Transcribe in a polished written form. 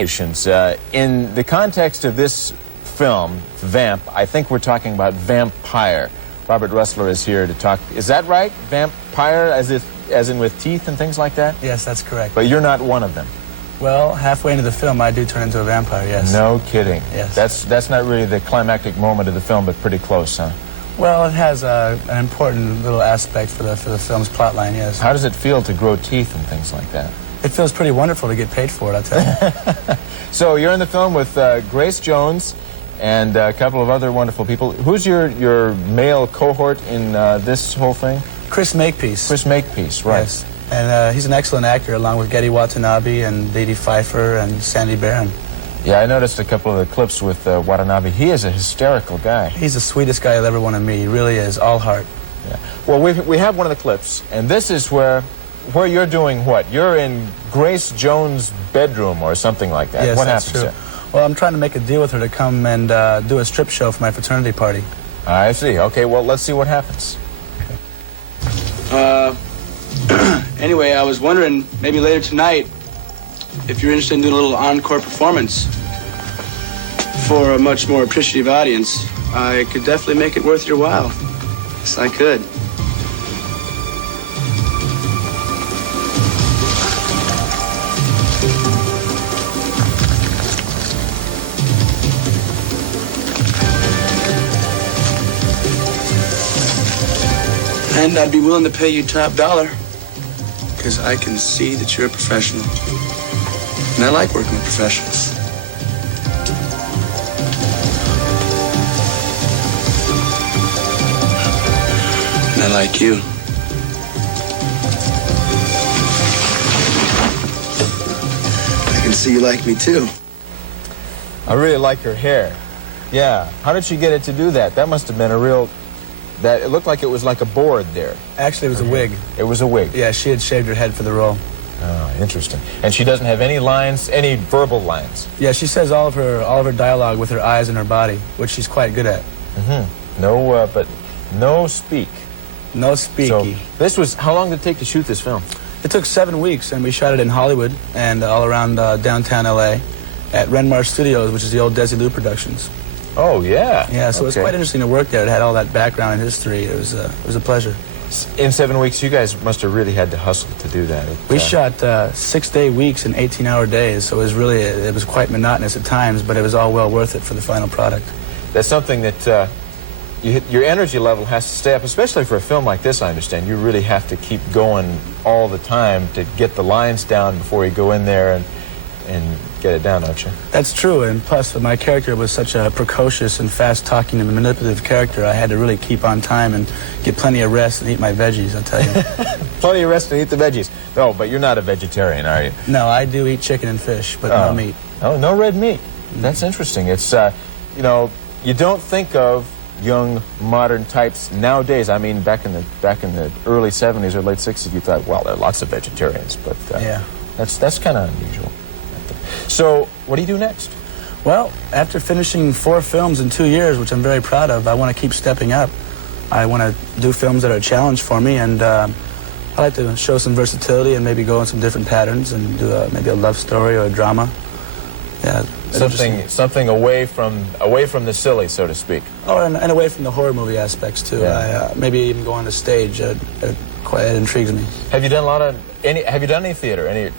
In the context of this film, Vamp, I think we're talking about vampire. Robert Rusler is here to talk. Is that right? Vampire, as in with teeth and things like that? Yes, that's correct. But you're not one of them. Well, halfway into the film, I do turn into a vampire, yes. No kidding. Yes. That's not really the climactic moment of the film, but pretty close, huh? Well, it has an important little aspect for the film's plotline, yes. How does it feel to grow teeth and things like that? It feels pretty wonderful to get paid for it, I'll tell you. So you're in the film with Grace Jones and a couple of other wonderful people. Who's your male cohort in this whole thing? Chris Makepeace. Chris Makepeace, right. Yes. And he's an excellent actor, along with Getty Watanabe and Dee Dee Pfeiffer and Sandy Barron. Yeah, I noticed a couple of the clips with Watanabe. He is a hysterical guy. He's the sweetest guy you'll ever want to meet. He really is, all heart. Yeah. Well, we have one of the clips, and this is where you're doing what? You're in Grace Jones' bedroom or something like that. Yes, what that's happens true. there? Well, I'm trying to make a deal with her to come and do a strip show for my fraternity party. I see. Okay, well, let's see what happens. Anyway, I was wondering, maybe later tonight, if you're interested in doing a little encore performance for a much more appreciative audience. I could definitely make it worth your while. Yes, I could. And I'd be willing to pay you top dollar, because I can see that you're a professional. And I like working with professionals. And I like you. I can see you like me too. I really like her hair. Yeah. How did she get it to do that? That must have been a real... It looked like it was like a board there. Actually, it was a wig. It was a wig. Yeah, she had shaved her head for the role. Oh, interesting. And she doesn't have any lines, any verbal lines? Yeah, she says all of her dialogue with her eyes and her body, which she's quite good at. Mm-hmm. No, but no speak. No speaky. So this was, how long did it take to shoot this film? It took 7 weeks, and we shot it in Hollywood and all around downtown L.A. at Renmar Studios, which is the old Desilu Productions. Oh, yeah. Yeah, so it was quite interesting to work there. It had all that background and history. It was a pleasure. In 7 weeks, you guys must have really had to hustle to do that. We shot 6-day weeks and 18-hour days, so it was quite monotonous at times, but it was all well worth it for the final product. That's something that your energy level has to stay up, especially for a film like this, I understand. You really have to keep going all the time to get the lines down before you go in there and get it down, don't you? That's true, and plus my character was such a precocious and fast-talking and manipulative character. I had to really keep on time and get plenty of rest and eat my veggies, I'll tell you. Plenty of rest and eat the veggies. No, but you're not a vegetarian, are you? No, I do eat chicken and fish, but no meat. Oh, no red meat. That's interesting. It's, you know, you don't think of young, modern types nowadays. I mean, back in the early 70s or late 60s, you thought, well, there are lots of vegetarians, but yeah, that's kind of unusual. So, what do you do next? Well, after finishing 4 films in 2 years, which I'm very proud of, I want to keep stepping up. I want to do films that are a challenge for me, and I like to show some versatility and maybe go in some different patterns and do maybe a love story or a drama. Yeah, something away from the silly, so to speak. Oh, and away from the horror movie aspects too. Yeah. Maybe even go on the stage. It intrigues me. Have you done any theater? Any